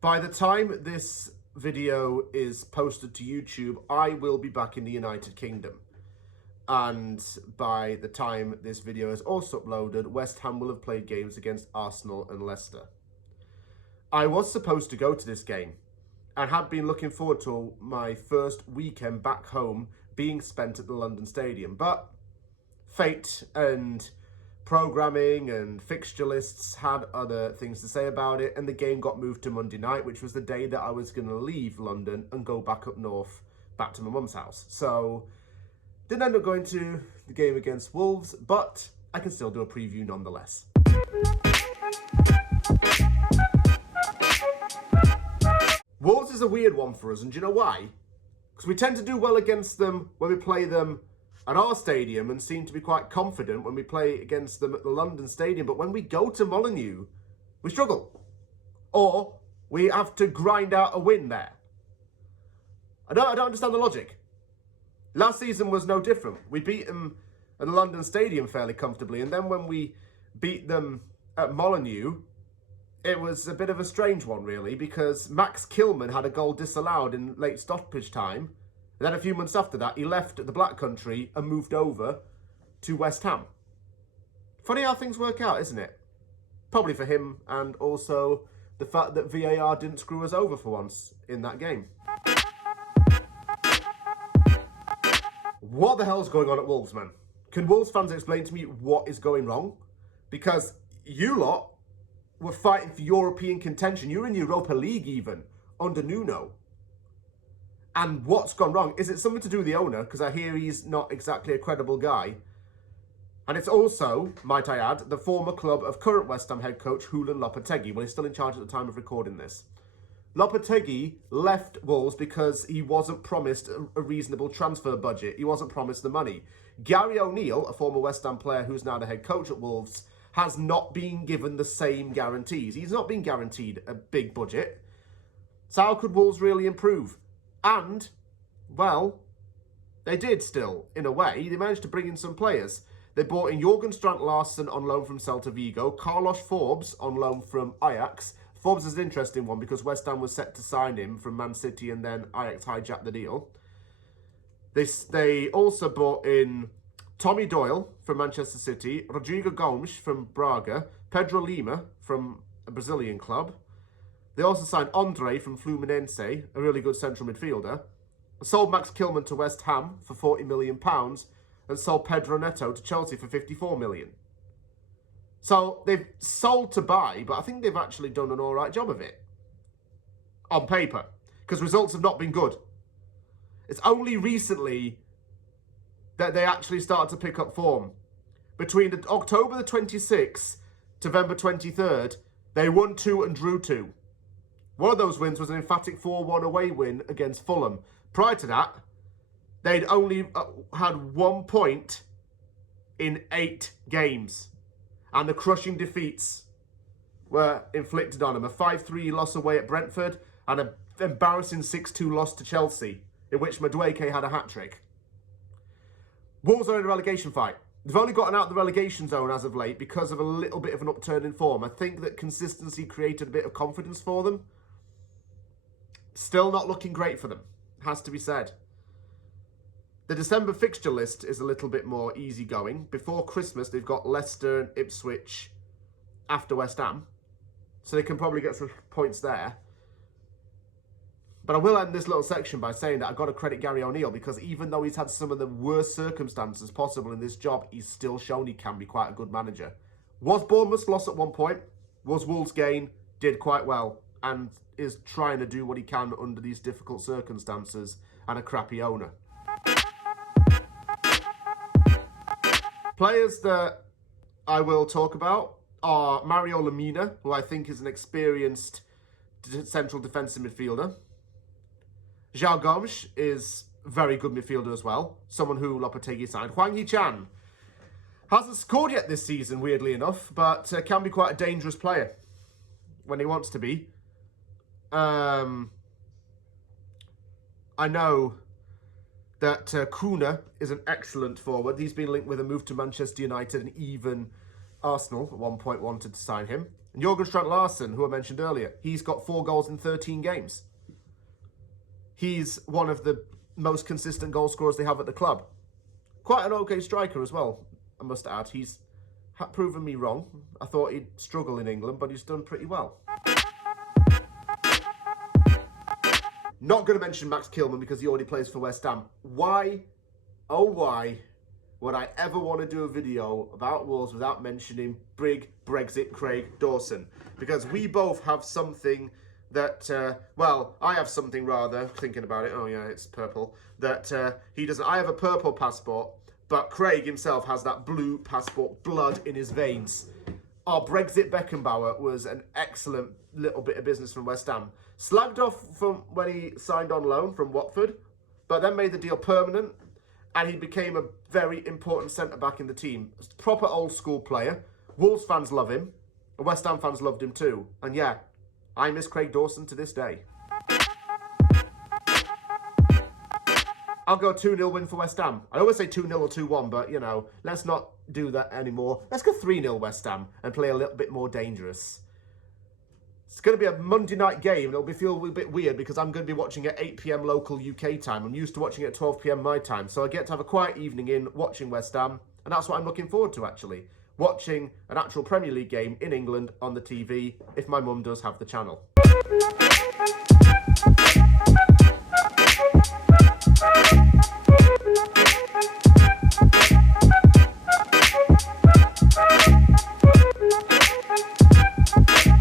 By the time this video is posted to YouTube, I will be back in the United Kingdom. And by the time this video is also uploaded, West Ham will have played games against Arsenal and Leicester. I was supposed to go to this game and had been looking forward to my first weekend back home being spent at the London Stadium. But fate and programming and fixture lists had other things to say about it, and the game got moved to Monday night, which was the day that I was going to leave London and go back up north, back to my mum's house. So didn't end up going to the game against Wolves, but I can still do a preview nonetheless. Wolves is a weird one for us, and do you know why? Because we tend to do well against them when we play them at our stadium and seem to be quite confident when we play against them at the London Stadium. But when we go to Molineux, we struggle. Or we have to grind out a win there. I don't understand the logic. Last season was no different. We beat them at the London Stadium fairly comfortably. And then when we beat them at Molineux, it was a bit of a strange one, really, because Max Kilman had a goal disallowed in late stoppage time. And then a few months after that, he left the Black Country and moved over to West Ham. Funny how things work out, isn't it? Probably for him, and also the fact that VAR didn't screw us over for once in that game. What the hell's going on at Wolves, man? Can Wolves fans explain to me what is going wrong? Because you lot were fighting for European contention. You were in Europa League even, under Nuno. And what's gone wrong? Is it something to do with the owner? Because I hear he's not exactly a credible guy. And it's also, might I add, the former club of current West Ham head coach Julen Lopetegui. Well, he's still in charge at the time of recording this. Lopetegui left Wolves because he wasn't promised a reasonable transfer budget. He wasn't promised the money. Gary O'Neill, a former West Ham player who's now the head coach at Wolves, has not been given the same guarantees. He's not been guaranteed a big budget. So how could Wolves really improve? And, well, they did still, in a way. They managed to bring in some players. They brought in Jorgen Strand Larsen on loan from Celta Vigo, Carlos Forbes on loan from Ajax. Forbes is an interesting one because West Ham was set to sign him from Man City and then Ajax hijacked the deal. They also brought in Tommy Doyle from Manchester City, Rodrigo Gomes from Braga, Pedro Lima from a Brazilian club. They also signed Andre from Fluminense, a really good central midfielder. Sold Max Kilman to West Ham for £40 million and sold Pedro Neto to Chelsea for £54 million. So they've sold to buy, but I think they've actually done an all right job of it. On paper. Because results have not been good. It's only recently that they actually started to pick up form. Between October the 26th to November 23rd, they won 2 and drew 2. One of those wins was an emphatic 4-1 away win against Fulham. Prior to that, they'd only had 1 point in 8 games. And the crushing defeats were inflicted on them. A 5-3 loss away at Brentford and an embarrassing 6-2 loss to Chelsea, in which Madueke had a hat-trick. Wolves are in a relegation fight. They've only gotten out of the relegation zone as of late because of a little bit of an upturn in form. I think that consistency created a bit of confidence for them. Still not looking great for them, has to be said. The December fixture list is a little bit more easygoing. Before Christmas, they've got Leicester and Ipswich after West Ham. So they can probably get some points there. But I will end this little section by saying that I've got to credit Gary O'Neill because even though he's had some of the worst circumstances possible in this job, he's still shown he can be quite a good manager. Was Bournemouth's loss at one point, was Wolves' gain, did quite well, and is trying to do what he can under these difficult circumstances and a crappy owner. Players that I will talk about are Mario Lemina, who I think is an experienced central defensive midfielder. João Gomes is a very good midfielder as well, someone who Lopetegui signed. Hwang Hee-chan hasn't scored yet this season, weirdly enough, but can be quite a dangerous player when he wants to be. I know that Kuna is an excellent forward. He's been linked with a move to Manchester United, and even Arsenal at one point wanted to sign him. And Jurgen Strand-Larsen, who I mentioned earlier, he's got 4 goals in 13 games. He's one of the most consistent goal scorers they have at the club. Quite an okay striker as well, I must add. He's proven me wrong. I thought he'd struggle in England, but he's done pretty well. Not going to mention Max Kilman because he already plays for West Ham. Why, oh why, would I ever want to do a video about Wolves without mentioning Brig Brexit Craig Dawson? Because we both have something that, well, I have something rather, thinking about it, oh yeah, it's purple, that he doesn't. I have a purple passport, but Craig himself has that blue passport blood in his veins. Our Brexit Beckenbauer was an excellent little bit of business from West Ham. Slagged off from when he signed on loan from Watford, but then made the deal permanent, and he became a very important centre-back in the team. Proper old-school player. Wolves fans love him, and West Ham fans loved him too. And yeah, I miss Craig Dawson to this day. I'll go 2-0 win for West Ham. I always say 2-0 or 2-1, but, you know, let's not do that anymore. Let's go 3-0 West Ham and play a little bit more dangerous. It's going to be a Monday night game, and it'll feel a bit weird because I'm going to be watching at 8 p.m. local UK time. I'm used to watching at 12 p.m. my time, so I get to have a quiet evening in watching West Ham, and that's what I'm looking forward to, actually. Watching an actual Premier League game in England on the TV, if my mum does have the channel.